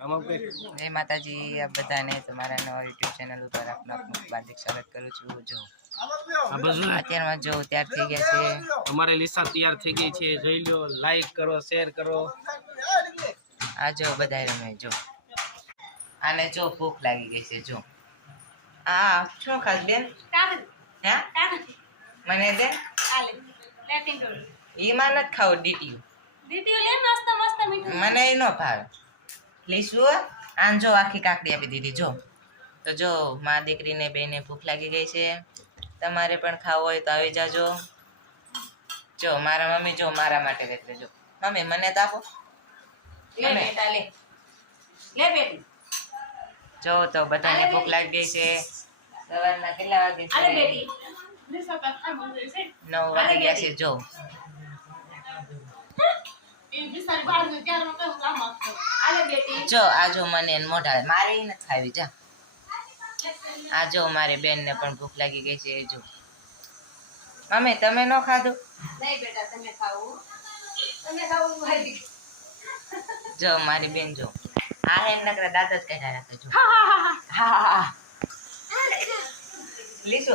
જય માતાજી, આપ બધાને તમારા નવા યુટ્યુબ ચેનલ ઉપર આપનું હાર્દિક સ્વાગત કરું છું। જો અત્યારમાં જો તૈયાર થઈ ગયા છે, અમારે લીસા તૈયાર થઈ ગઈ છે, જોઈ લો, લાઈક કરો, શેર કરો। આ જો બધા રમે, જો આને જો ભૂખ લાગી ગઈ છે। જો આ શું ખાસ બેન? હે મને દે ઈમાં નથી ખાવ ડીટીયું મને એ ન ભાવે। લીસું આન જો આખી કાકડી આપી દીધી। જો તો જો મા દીકરીને બેને ભૂખ લાગી ગઈ છે, તમારે પણ ખાવું હોય તો આવી જાજો। જો મારા મમ્મી જો મારા માટે લેતે, જો મમ્મી મને તો આપો, લે બેટા લે લે બેટી। જો તો બધાને ભૂખ લાગી ગઈ છે। સવારના કેટલા વાગે છે? 9 વાગી ગયા છે। જો જો આ જો મને મોઢા મારે નથી ખાવી। જા આ જો મારી બેન ને પણ ભૂખ લાગી ગઈ છે। જો મમ્મી તમે ન ખાધું? નહીં બેટા તમે ખાઓ, તમે ખાઓ। જો મારી બેન જો આ હે નકરા દાંત જ કાઢ્યા રાખે। જો હા લીસુ